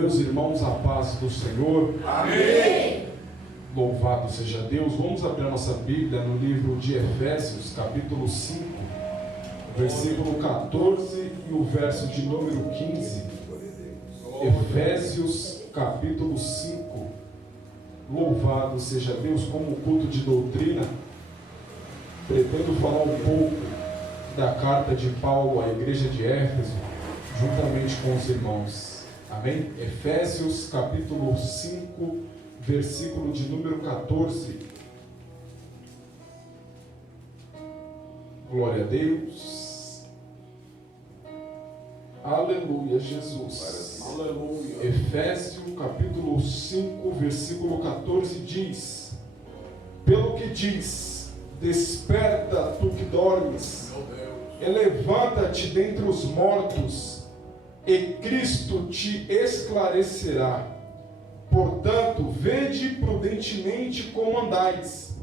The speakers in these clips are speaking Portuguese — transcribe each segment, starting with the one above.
Meus irmãos, a paz do Senhor. Amém. Louvado seja Deus. Vamos abrir a nossa Bíblia no livro de Efésios, capítulo 5, versículo 14 e o verso de número 15. Efésios, capítulo 5. Louvado seja Deus. Como culto de doutrina, pretendo falar um pouco da carta de Paulo à igreja de Éfeso, juntamente com os irmãos. Amém? Efésios capítulo 5, versículo de número 14. Glória a Deus. Aleluia, Jesus. Aleluia. Efésios capítulo 5, versículo 14 diz: pelo que diz, desperta tu que dormes, e levanta-te dentre os mortos, e Cristo te esclarecerá. Portanto, vede prudentemente como andais,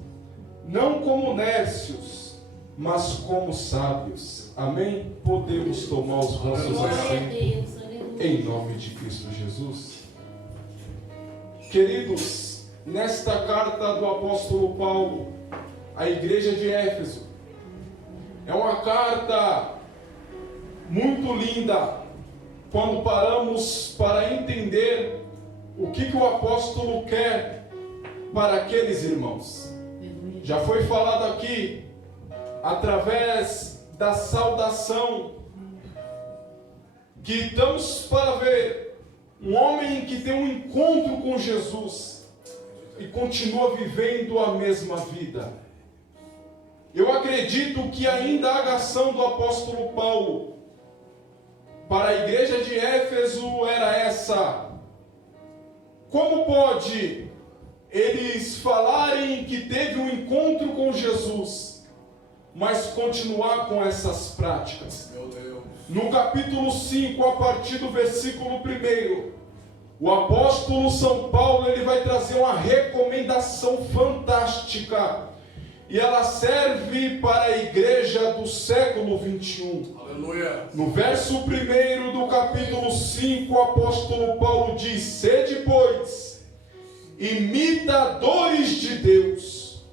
não como nércios, mas como sábios. Amém? Podemos tomar os vossos assentos em nome de Cristo Jesus. Queridos, nesta carta do apóstolo Paulo à igreja de Éfeso, é uma carta muito linda quando paramos para entender o que o apóstolo quer para aqueles irmãos. Já foi falado aqui, através da saudação, que estamos para ver um homem que tem um encontro com Jesus e continua vivendo a mesma vida. Eu acredito que a indagação do apóstolo Paulo para a igreja de Éfeso era essa: como pode eles falarem que teve um encontro com Jesus, mas continuar com essas práticas? Meu Deus. No capítulo 5, a partir do versículo 1, o apóstolo São Paulo ele vai trazer uma recomendação fantástica, e ela serve para a igreja do século 21. Aleluia. No verso 1 do capítulo 5, o apóstolo Paulo diz: sede, pois, imitadores de Deus,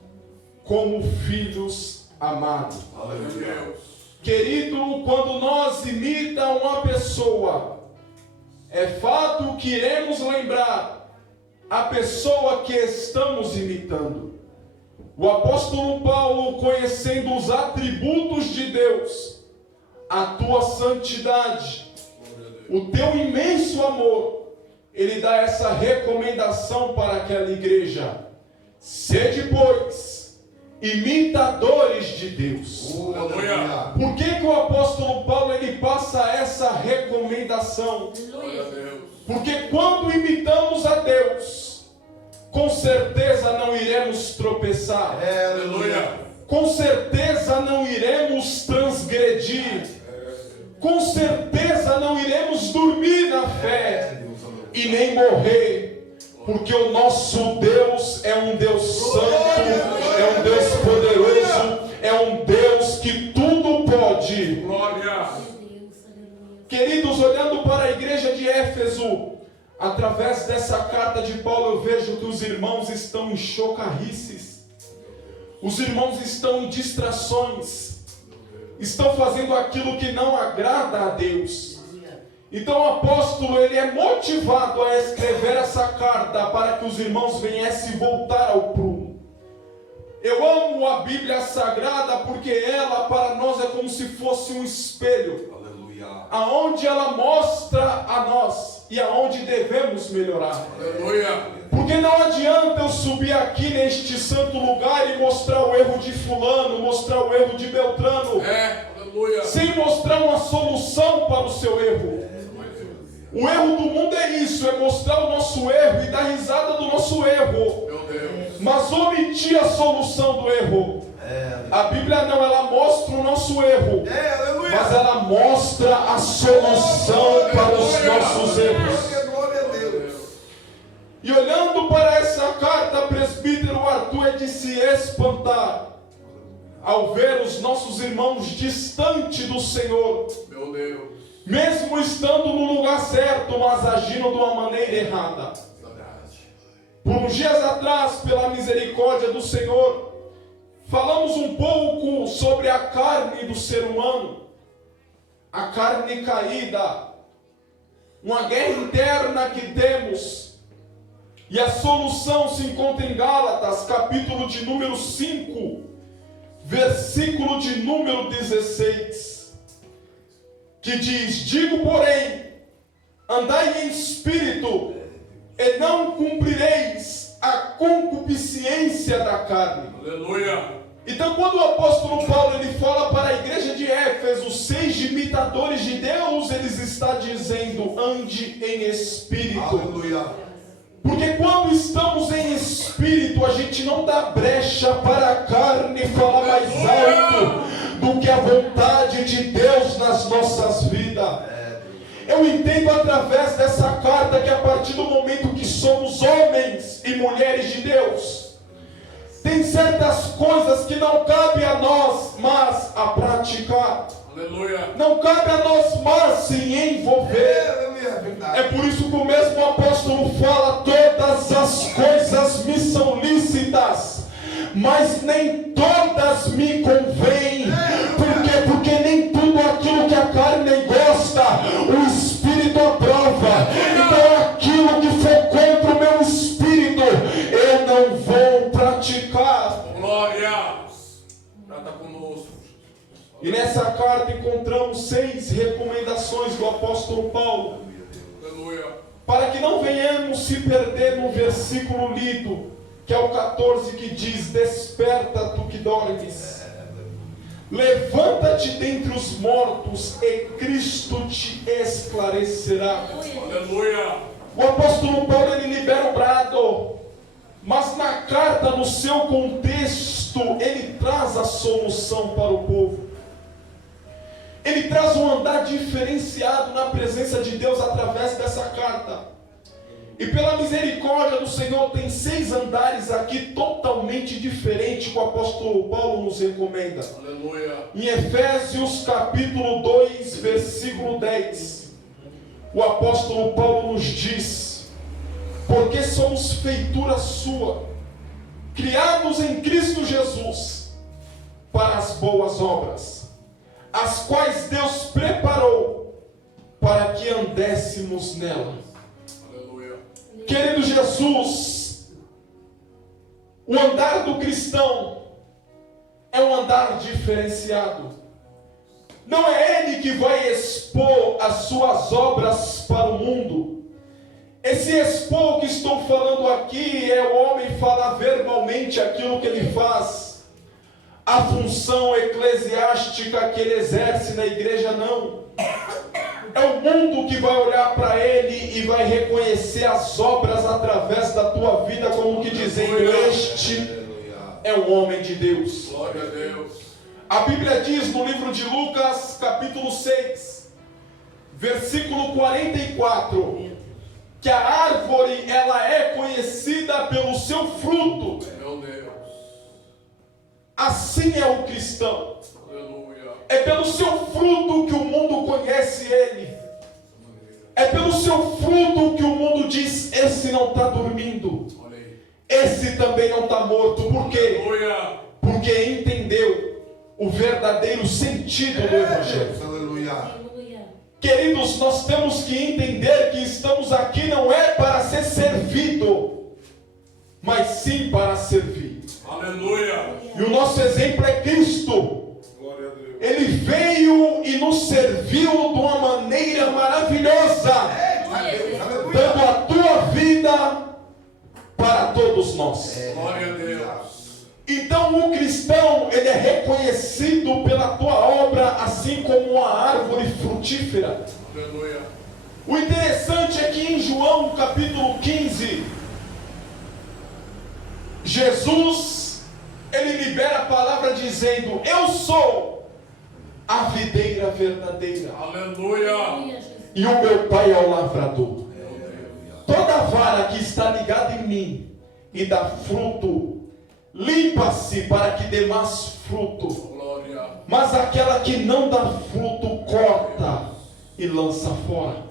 como filhos amados. Aleluia. Querido, quando nós imitamos uma pessoa, é fato que iremos lembrar a pessoa que estamos imitando. O apóstolo Paulo, conhecendo os atributos de Deus, a tua santidade, o teu imenso amor, ele dá essa recomendação para aquela igreja: sede, pois, imitadores de Deus. Aleluia. Por que o apóstolo Paulo ele passa essa recomendação? Glória a Deus. Porque quando imitamos a Deus, com certeza não iremos tropeçar. Aleluia. Com certeza não iremos transgredir. Com certeza não iremos dormir na fé e nem morrer. Porque o nosso Deus é um Deus santo, é um Deus poderoso, é um Deus que tudo pode. Glória. Queridos, olhando para a igreja de Éfeso, através dessa carta de Paulo, eu vejo que os irmãos estão em chocarrices, os irmãos estão em distrações, estão fazendo aquilo que não agrada a Deus. Então o apóstolo ele é motivado a escrever essa carta para que os irmãos viessem voltar ao prumo. Eu amo a Bíblia Sagrada porque ela para nós é como se fosse um espelho, aonde ela mostra a nós e aonde devemos melhorar. Aleluia. Porque não adianta eu subir aqui neste santo lugar e mostrar o erro de fulano, mostrar o erro de Beltrano, Aleluia. sem mostrar uma solução para o seu erro. O erro do mundo é isso, é mostrar o nosso erro e dar risada do nosso erro, Meu Deus. mas omitir a solução do erro. A Bíblia não, ela mostra o nosso erro, mas ela mostra a solução para os nossos erros. E olhando para essa carta, presbítero Arthur, é de se espantar ao ver os nossos irmãos distante do Senhor. Meu Deus. mesmo estando no lugar certo, mas agindo de uma maneira errada. Por uns dias atrás, pela misericórdia do Senhor, falamos um pouco sobre a carne do ser humano, a carne caída, uma guerra interna que temos, e a solução se encontra em Gálatas, capítulo de número 5, versículo de número 16, que diz: digo, porém, andai em espírito, e não cumprireis a concupiscência da carne. Aleluia. Então, quando o apóstolo Paulo ele fala para a igreja de Éfeso, seis imitadores de Deus, ele está dizendo: ande em espírito. Aleluia. Porque quando estamos em espírito, a gente não dá brecha para a carne falar mais alto do que a vontade de Deus nas nossas vidas. Eu entendo através dessa carta que a partir do momento que somos homens e mulheres de Deus, tem certas coisas que não cabe a nós, mas a praticar. Aleluia. Não cabe a nós, mas se envolver. É por isso que o mesmo apóstolo fala: todas as coisas me são lícitas, mas nem todas me convêm. Por quê? Porque nem tudo aquilo que a carne gosta, o Espírito aprova. Então aquilo que for contra o meu Espírito, eu não vou praticar. Glória. Trata conosco. E nessa carta encontramos 6 recomendações do apóstolo Paulo, Aleluia. para que não venhamos se perder no versículo lido, que é o 14, que diz: desperta tu que dormes, levanta-te dentre os mortos, e Cristo te esclarecerá. Aleluia. O apóstolo Paulo ele libera o brado, mas na carta, no seu contexto, ele traz a solução para o povo. Ele traz um andar diferenciado na presença de Deus através dessa carta. E pela misericórdia do Senhor, tem 6 andares aqui totalmente diferentes que o apóstolo Paulo nos recomenda. Aleluia. Em Efésios capítulo 2, versículo 10, o apóstolo Paulo nos diz: porque somos feitura sua, criados em Cristo Jesus, para as boas obras, as quais Deus preparou para que andéssemos nela. Aleluia. Querido Jesus, o andar do cristão é um andar diferenciado. Não é ele que vai expor as suas obras para o mundo. Esse expor que estou falando aqui é o homem falar verbalmente aquilo que ele faz. A função eclesiástica que ele exerce na igreja, não. É o mundo que vai olhar para ele e vai reconhecer as obras através da tua vida, como que dizendo: este é um homem de Deus. Glória a Deus. A Bíblia diz no livro de Lucas, capítulo 6, versículo 44, que a árvore ela é conhecida pelo seu fruto. Meu Deus. Assim é o cristão. Aleluia. É pelo seu fruto que o mundo conhece ele. É pelo seu fruto que o mundo diz: esse não está dormindo, Olha aí. esse também não está morto. Por quê? Aleluia. Porque entendeu o verdadeiro sentido do Evangelho. Aleluia. Queridos, nós temos que entender que estamos aqui não é para ser servido, mas sim para servir. Aleluia. E o nosso exemplo é Cristo. Glória a Deus. Ele veio e nos serviu de uma maneira maravilhosa, dando a tua vida para todos nós. Glória a Deus. Então o cristão, ele é reconhecido pela tua obra, assim como uma árvore frutífera. Aleluia. O interessante é que em João capítulo 15, Jesus, ele libera a palavra dizendo: eu sou a videira verdadeira, Aleluia. e o meu pai é o lavrador. Meu Deus. Toda vara que está ligada em mim e dá fruto, limpa-se para que dê mais fruto. Glória. Mas aquela que não dá fruto, corta e lança fora.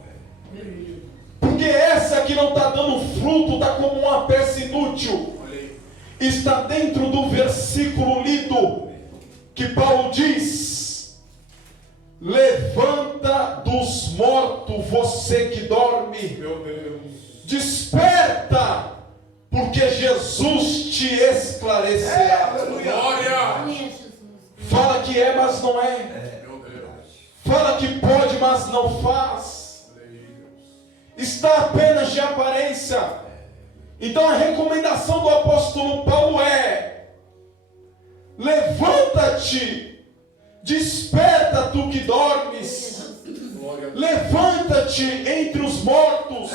Porque essa que não está dando fruto, está como uma peça inútil. Está dentro do versículo lido, que Paulo diz: levanta dos mortos você que dorme, Meu Deus. desperta, porque Jesus te esclarecerá. Glória. Fala que é, mas não é. Meu Deus. Fala que pode, mas não faz. Está apenas de aparência. Então a recomendação do apóstolo Paulo é: levanta-te, desperta tu que dormes, levanta-te entre os mortos,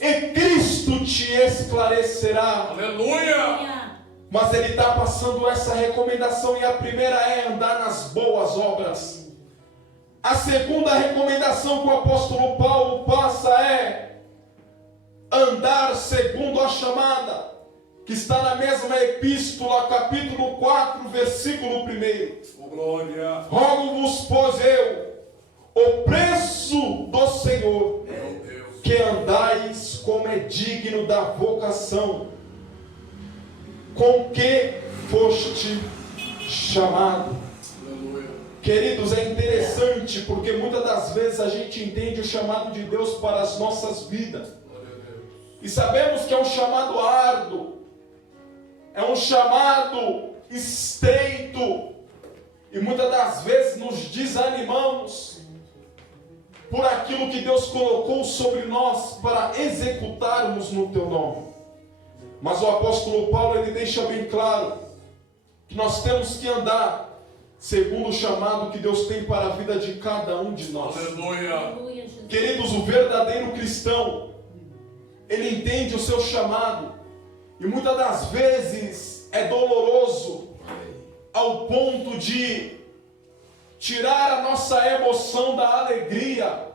e Cristo te esclarecerá. Aleluia. Mas ele está passando essa recomendação, e a primeira é andar nas boas obras. A segunda recomendação que o apóstolo Paulo passa é andar segundo a chamada, que está na mesma epístola, capítulo 4, versículo 1. Glória. Rogo-vos, pois eu, o preço do Senhor, Meu Deus. que andais como é digno da vocação com que foste chamado. Aleluia. Queridos, é interessante porque muitas das vezes a gente entende o chamado de Deus para as nossas vidas. Glória a Deus. E sabemos que é um chamado árduo, é um chamado estreito, e muitas das vezes nos desanimamos por aquilo que Deus colocou sobre nós para executarmos no teu nome. Mas o apóstolo Paulo, ele deixa bem claro que nós temos que andar segundo o chamado que Deus tem para a vida de cada um de nós. Aleluia. Queridos, o verdadeiro cristão, ele entende o seu chamado, e muitas das vezes é doloroso ao ponto de tirar a nossa emoção da alegria,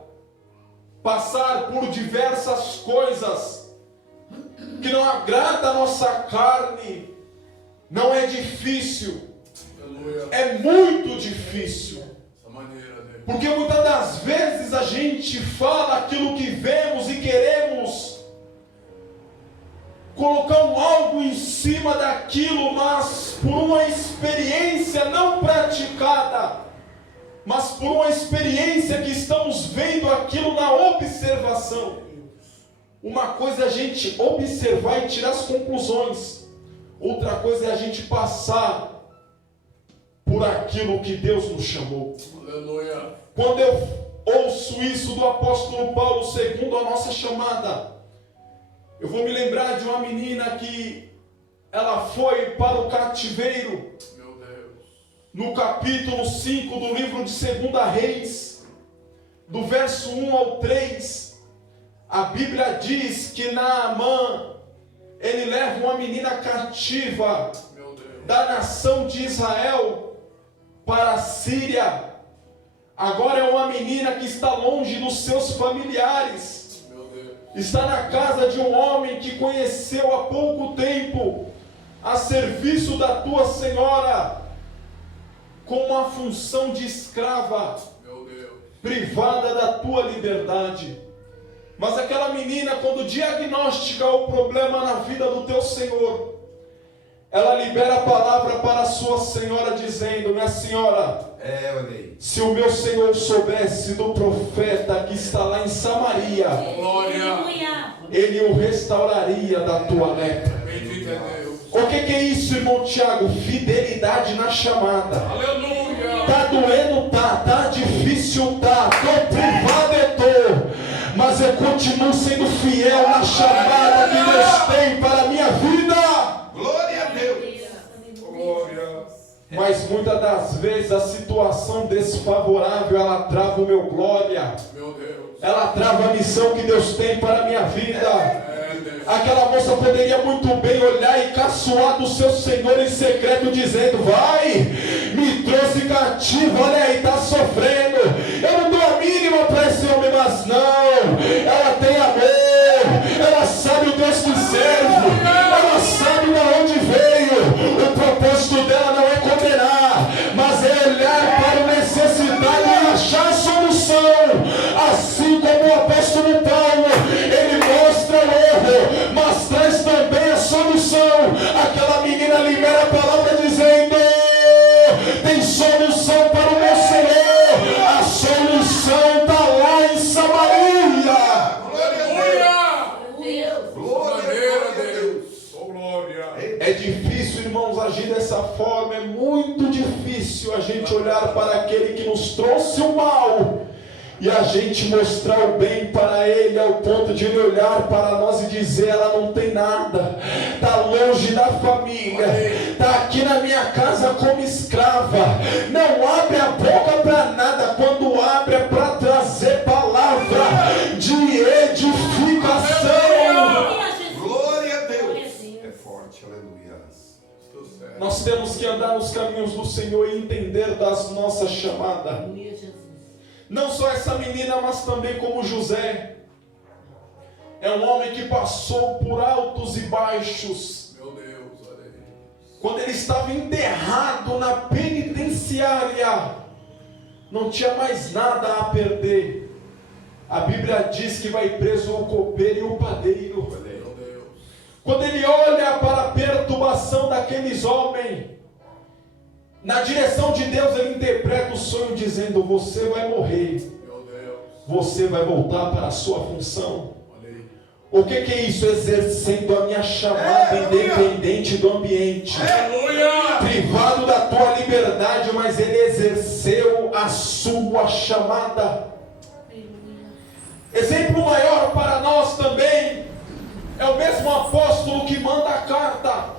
passar por diversas coisas que não agrada a nossa carne. Não é difícil, Aleluia. é muito difícil. Essa maneira, Deus. Porque muitas das vezes a gente fala aquilo que vemos e queremos colocar algo em cima daquilo, mas por uma experiência não praticada, mas por uma experiência que estamos vendo aquilo na observação. Uma coisa é a gente observar e tirar as conclusões, outra coisa é a gente passar por aquilo que Deus nos chamou. Aleluia. Quando eu ouço isso do apóstolo Paulo, segundo a nossa chamada, eu vou me lembrar de uma menina que ela foi para o cativeiro. Meu Deus. No capítulo 5 do livro de 2 Reis, do verso 1 ao 3, a Bíblia diz que Naamã, ele leva uma menina cativa Meu Deus. da nação de Israel para a Síria. Agora é uma menina que está longe dos seus familiares, Meu Deus. está na casa de um homem que conheceu há pouco tempo, a serviço da tua senhora, com uma função de escrava, Meu Deus. privada da tua liberdade. Mas aquela menina, quando diagnostica o problema na vida do teu Senhor, ela libera a palavra para a sua senhora, dizendo: minha senhora, se o meu Senhor soubesse do profeta que está lá em Samaria, Glória. ele o restauraria da tua lepra. Bendito é Deus. O que é isso, irmão Tiago? Fidelidade na chamada. Aleluia. Tá doendo, tá difícil, tô privado, mas eu continuo sendo fiel na chamada que Deus tem para a minha vida. Glória a Deus. Glória. Mas muitas das vezes a situação desfavorável, ela trava o meu glória, Meu Deus. ela trava a missão que Deus tem para a minha vida. É Deus. Aquela moça poderia muito bem olhar e caçoar do seu Senhor em secreto, dizendo: vai, me trouxe cativo, olha aí, está sofrendo, eu não dou a mínima para esse homem. Mas não, ela tem amor, ela sabe o Deus que serve, ela sabe de onde veio. O propósito dela não é condenar, mas é olhar para o necessitado e achar a solução. libera a palavra dizendo: tem solução para o meu Senhor. A solução está lá em Samaria. Glória a Deus. Oh, glória. É difícil, irmãos, agir dessa forma. É muito difícil a gente olhar para aquele que nos trouxe o mal e a gente mostrar o bem para ele, ao ponto de ele olhar para nós e dizer: ela não tem nada, está longe da família, está aqui na minha casa como escrava, não abre a boca para nada, quando abre é para trazer palavra de edificação. Glória a Deus. É forte, aleluia. Estou certo. Nós temos que andar nos caminhos do Senhor e entender das nossas chamadas. Não só essa menina, mas também como José. É um homem que passou por altos e baixos. Meu Deus, olha aí. Quando ele estava enterrado na penitenciária, não tinha mais nada a perder. A Bíblia diz que vai preso o copeiro e o padeiro. Meu Deus. Quando ele olha para a perturbação daqueles homens, na direção de Deus, ele interpreta o sonho dizendo: você vai morrer, Meu Deus. você vai voltar para a sua função. Olha aí. O que é isso? Exercendo a minha chamada, independente do ambiente, Aleluia. privado da tua liberdade, mas ele exerceu a sua chamada. Exemplo maior para nós também é o mesmo apóstolo que manda a carta.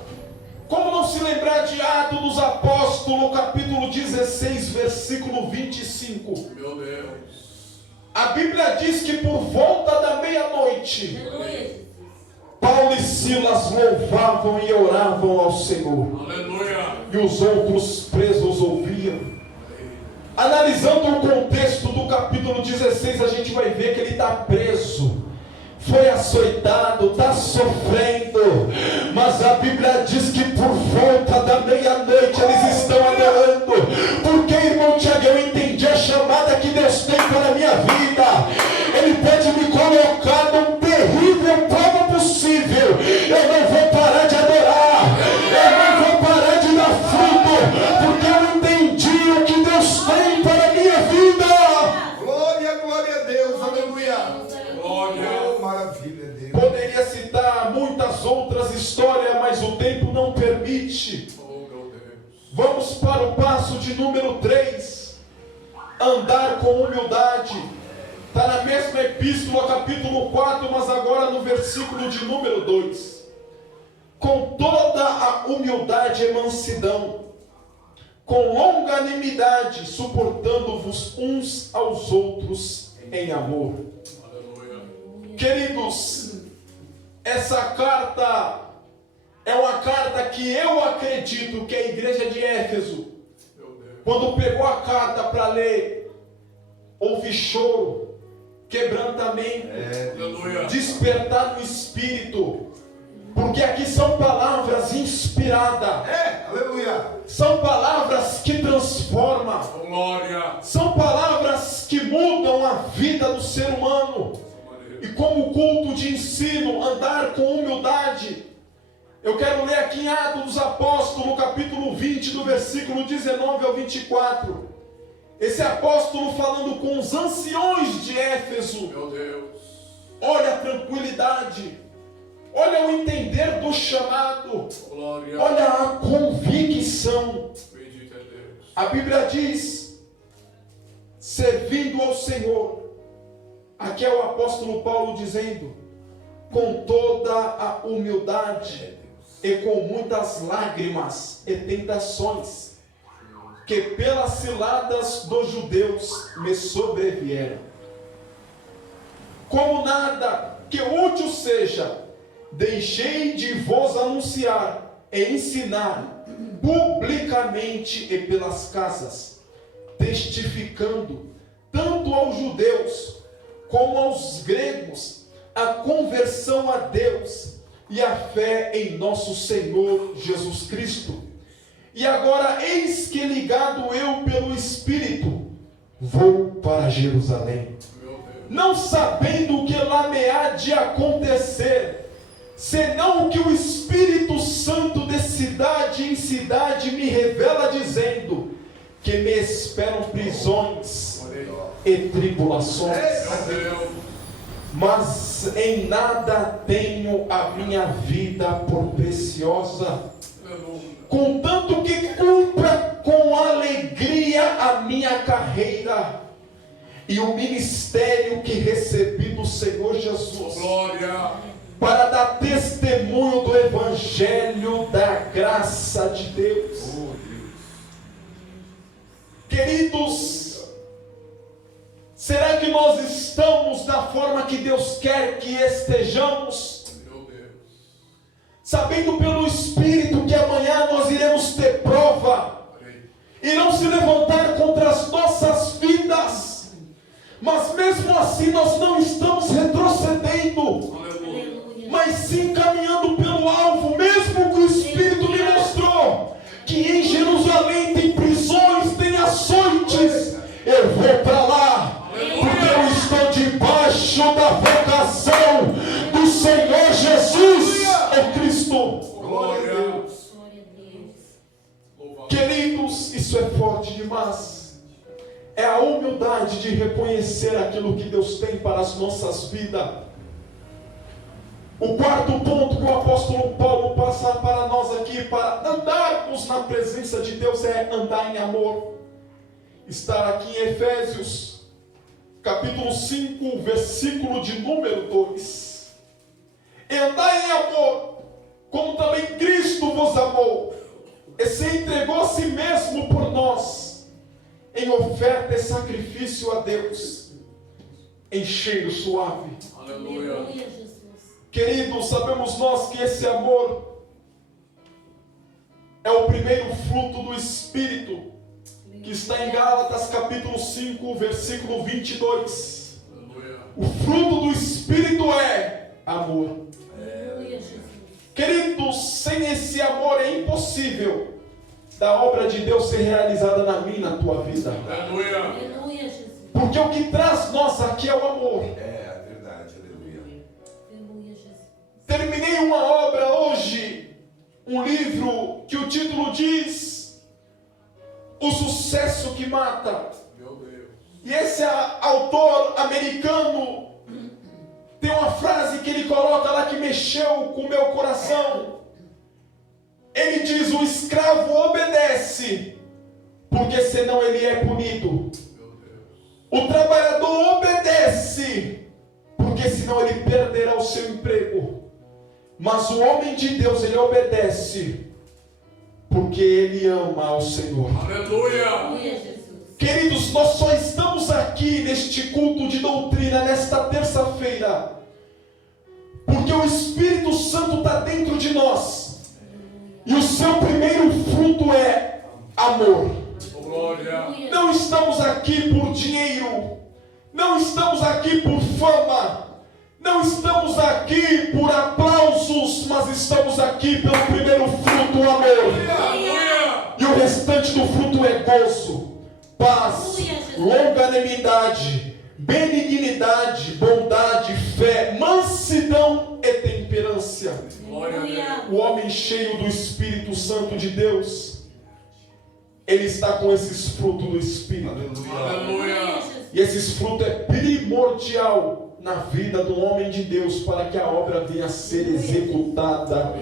Como não se lembrar de Atos dos Apóstolos, capítulo 16, versículo 25. Meu Deus. A Bíblia diz que por volta da meia-noite, Paulo e Silas louvavam e oravam ao Senhor. Aleluia. E os outros presos ouviam. Analisando o contexto do capítulo 16, a gente vai ver que ele está preso, foi açoitado, está sofrendo, mas a Bíblia diz que por volta da meia-noite eles estão adorando. Porque, irmão Tiago, eu entendi a chamada que Deus tem para a minha vida. Ele pode me colocar num terrível prova possível, eu não vou parar de adorar, eu não vou parar de dar fruto, porque eu entendi o que Deus tem para a minha vida. Glória a Deus, aleluia. Glória. Oh, maravilha, Deus. Poderia citar muitas outras histórias, mas o tempo não permite. Oh, meu Deus. Vamos para o passo de número 3. Andar com humildade. Está na mesma epístola, capítulo 4, mas agora no versículo de número 2. Com toda a humildade e mansidão, com longanimidade, suportando-vos uns aos outros em amor. Aleluia. Queridos, essa carta é uma carta que eu acredito que a igreja de Éfeso, Meu Deus. quando pegou a carta para ler, houve choro, quebrantamento, Aleluia. despertar no espírito, porque aqui são palavras inspiradas, Aleluia. são palavras que transformam, Oh, glória. são palavras que mudam a vida do ser humano. E como culto de ensino, andar com humildade, eu quero ler aqui em Atos dos Apóstolos, capítulo 20, do versículo 19 ao 24. Esse apóstolo falando com os anciões de Éfeso. Meu Deus. Olha a tranquilidade, olha o entender do chamado, Glória. olha a convicção. Bendito é Deus. A Bíblia diz: servindo ao Senhor. Aqui é o apóstolo Paulo dizendo: com toda a humildade e com muitas lágrimas e tentações, que pelas ciladas dos judeus me sobrevieram. Como nada que útil seja, deixei de vos anunciar e ensinar publicamente e pelas casas, testificando tanto aos judeus como aos gregos a conversão a Deus e a fé em nosso Senhor Jesus Cristo. E agora eis que, ligado eu pelo Espírito, vou para Jerusalém, Meu Deus. não sabendo o que lá me há de acontecer, senão o que o Espírito Santo decidir cidade em cidade me revela dizendo que me esperam prisões e tribulações. Mas em nada tenho a minha vida por preciosa, contanto que cumpra com alegria a minha carreira e o ministério que recebi do Senhor Jesus, para dar testemunho do Evangelho da graça de Deus. Queridos, será que nós estamos da forma que Deus quer que estejamos? Sabendo pelo Espírito que amanhã nós iremos ter prova, irão se levantar contra as nossas vidas, mas mesmo assim nós não estamos retrocedendo, mas sim caminhando pelo alvo, mesmo que o Espírito me mostrou que em Jerusalém tem prisões, tem açoites. Eu vou para lá, porque eu estou debaixo da vocação do Senhor Jesus, o Cristo. Glória a Deus. Queridos, isso é forte demais. É a humildade de reconhecer aquilo que Deus tem para as nossas vidas. O quarto ponto que o apóstolo Paulo passa para nós aqui, para andarmos na presença de Deus, é andar em amor. Estar aqui em Efésios, capítulo 5, versículo de número 2. E andar em amor, como também Cristo vos amou, e se entregou a si mesmo por nós, em oferta e sacrifício a Deus, em cheiro suave. Aleluia. Queridos, sabemos nós que esse amor é o primeiro fruto do Espírito, que está em Gálatas capítulo 5, versículo 22. O fruto do Espírito é amor. Queridos, sem esse amor é impossível da obra de Deus ser realizada na minha e na tua vida. Porque o que traz nós aqui é o amor. É verdade, aleluia. Terminei uma obra hoje, um livro que o título diz O Sucesso que Mata. Meu Deus. E esse autor americano tem uma frase que ele coloca lá que mexeu com o meu coração. Ele diz: o escravo obedece, porque senão ele é punido. O trabalhador obedece, porque senão ele perderá o seu emprego. Mas o homem de Deus, ele obedece, porque ele ama ao Senhor. Aleluia. Queridos, nós só estamos aqui neste culto de doutrina, nesta terça-feira, porque o Espírito Santo está dentro de nós, e o seu primeiro fruto é amor. Glória. Não estamos aqui por dinheiro, não estamos aqui por fama, não estamos aqui por aplausos, mas estamos aqui pelo primeiro fruto, o amor. E o restante do fruto é gozo, paz, longanimidade, benignidade, bondade, fé, mansidão e temperança. O homem cheio do Espírito Santo de Deus, ele está com esses frutos do Espírito. Aleluia. E esses frutos é primordial na vida do homem de Deus, para que a obra venha a ser executada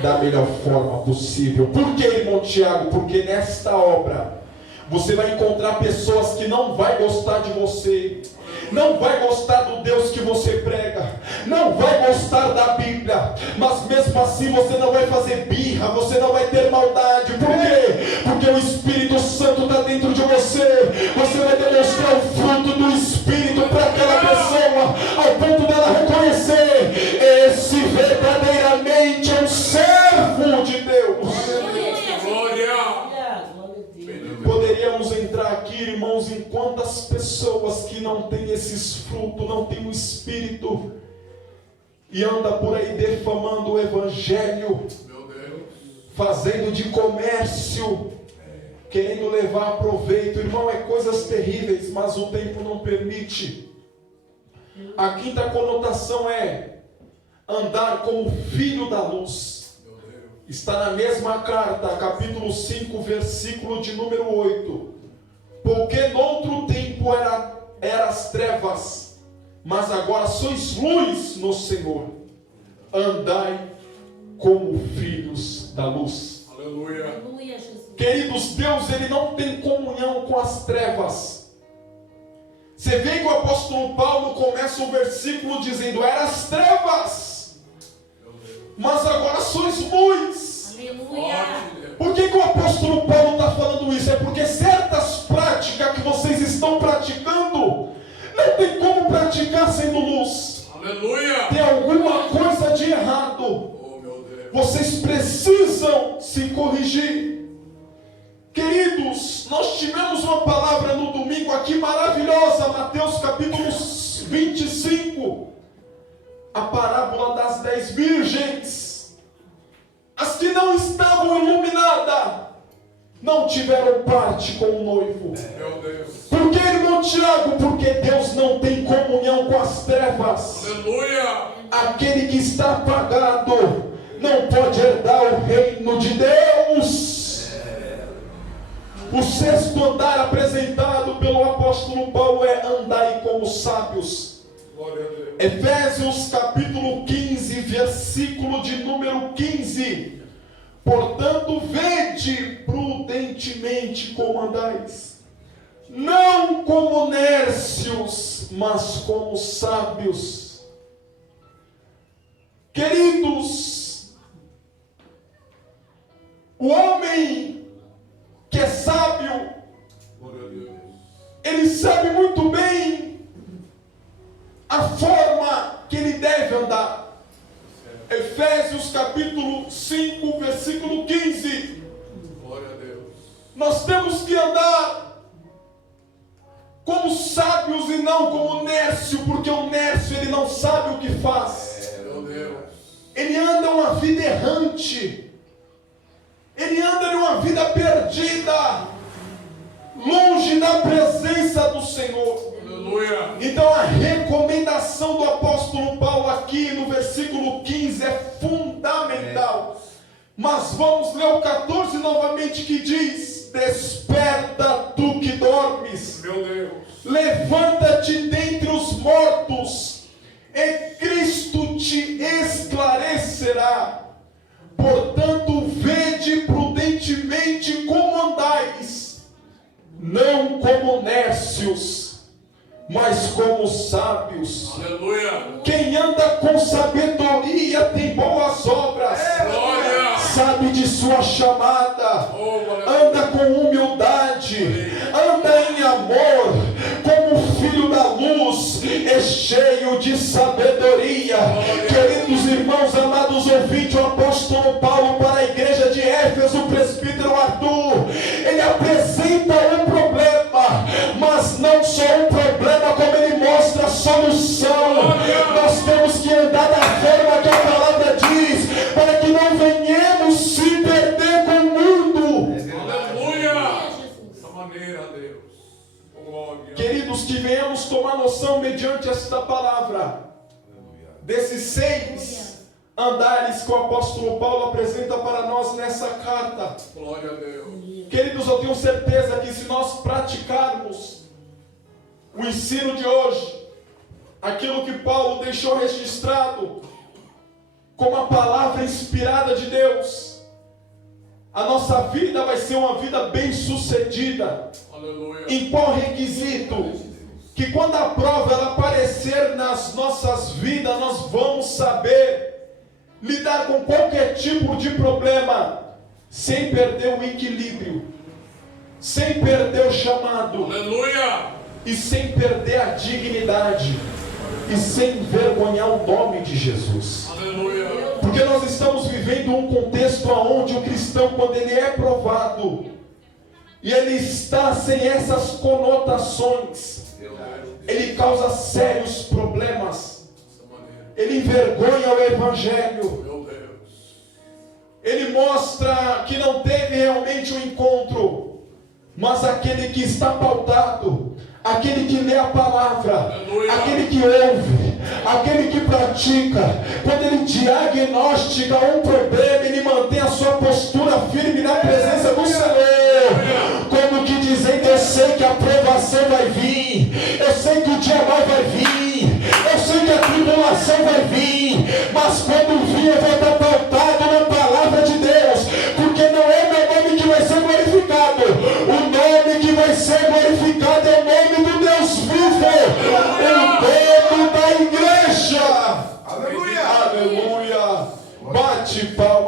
da melhor forma possível. Por que, irmão Tiago? Porque nesta obra você vai encontrar pessoas que não vai gostar de você, não vai gostar do Deus que você prega, não vai gostar da Bíblia, mas mesmo assim você não vai fazer birra, você não vai ter maldade. Por quê? Porque o Espírito Santo está dentro de você. Você vai demonstrar o fruto do Espírito para aquela pessoa, ao ponto dela reconhecer: esse verdadeiramente é um servo de Deus. Glória. Poderíamos entrar aqui, irmãos, em quantas pessoas que não têm esses frutos, não têm o Espírito, e anda por aí defamando o Evangelho, Meu Deus. fazendo de comércio, querendo levar proveito. Irmão, é coisas terríveis, mas o tempo não permite. A quinta conotação é andar como filho da luz. está na mesma carta, capítulo 5, versículo de número 8. Porque noutro tempo eras trevas, mas agora sois luz no Senhor. Andai como filhos da luz. Aleluia. Aleluia, Jesus. Queridos, Deus, Ele não tem comunhão com as trevas. Você vê que o apóstolo Paulo começa o versículo dizendo: eras trevas, mas agora sois luz. Aleluia. Por que o apóstolo Paulo está falando isso? É porque certas práticas que vocês estão praticando, não tem como praticar sendo luz. Aleluia. Tem alguma coisa de errado. Oh, meu Deus. Vocês precisam se corrigir. Queridos, nós tivemos uma palavra no domingo aqui maravilhosa, Mateus capítulo 25, a parábola das 10 virgens. As que não estavam iluminadas não tiveram parte com o noivo. Meu Deus. Por que, irmão Tiago? Porque Deus não tem comunhão com as trevas. Aleluia. Aquele que está apagado não pode herdar o reino de Deus. O sexto andar apresentado pelo apóstolo Paulo é: andai como sábios. Glória a Deus. Efésios capítulo 15, versículo de número 15. Portanto, vede prudentemente como andais, não como nércios, mas como sábios. Queridos, o homem que é sábio, Glória a Deus. ele sabe muito bem a forma que ele deve andar. Efésios capítulo 5, versículo 15. Glória a Deus. Nós temos que andar como sábios e não como nércio, porque o nércio ele não sabe o que faz. Meu Deus. Ele anda uma vida errante. Ele anda em uma vida perdida, longe da presença do Senhor. Aleluia. Então a recomendação do apóstolo Paulo aqui no versículo 15 é fundamental. Mas vamos ler o 14 novamente, que diz: desperta tu que dormes, Meu Deus. levanta-te dentre os mortos, e Cristo te esclarecerá. Portanto, vede prudentemente como andais, não como nércios, mas como sábios. Aleluia. Quem anda com sabedoria tem boas obras, Glória. sabe de sua chamada, Oh, glória a anda com humildade, anda em amor, como filho da luz, é cheio de sabedoria. Queridos irmãos, amados ouvintes, o apóstolo Paulo para a igreja de Éfeso, o presbítero Arthur, ele apresenta um problema, mas não só um problema, como ele mostra a solução. Nós temos que andar da forma que a palavra diz, para que não venhamos se perder com o mundo. Aleluia. Jesus. Dessa maneira, Deus. Oh, glória. Queridos, que venhamos tomar noção mediante esta palavra, desses 6 andares que o apóstolo Paulo apresenta para nós nessa carta. Glória a Deus. Queridos, eu tenho certeza que se nós praticarmos o ensino de hoje, aquilo que Paulo deixou registrado como a palavra inspirada de Deus, a nossa vida vai ser uma vida bem sucedida. Aleluia. Em qual requisito? Que quando a prova ela aparecer nas nossas vidas, nós vamos saber lidar com qualquer tipo de problema, sem perder o equilíbrio, sem perder o chamado, Aleluia. e sem perder a dignidade, e sem envergonhar o nome de Jesus. Aleluia. Porque nós estamos vivendo um contexto onde o cristão, quando ele é provado, e ele está sem essas conotações, ele causa sérios problemas, Dessa maneira. ele envergonha o evangelho, Meu Deus. ele mostra que não teve realmente um encontro, mas aquele que está pautado, aquele que lê a palavra, Aleluia. aquele que ouve, aquele que pratica, quando ele diagnostica um problema, ele mantém a sua postura firme na presença do Senhor, como que dizendo: eu sei que a provação vai vir, eu sei que o dia mau vai vir, eu sei que a tribulação vai vir, mas quando vir eu vou estar pautado na palavra de Deus, porque não é meu nome que vai ser glorificado, o nome que vai ser glorificado é o nome do Deus vivo, o dono da igreja. Aleluia. Aleluia. Bate palma.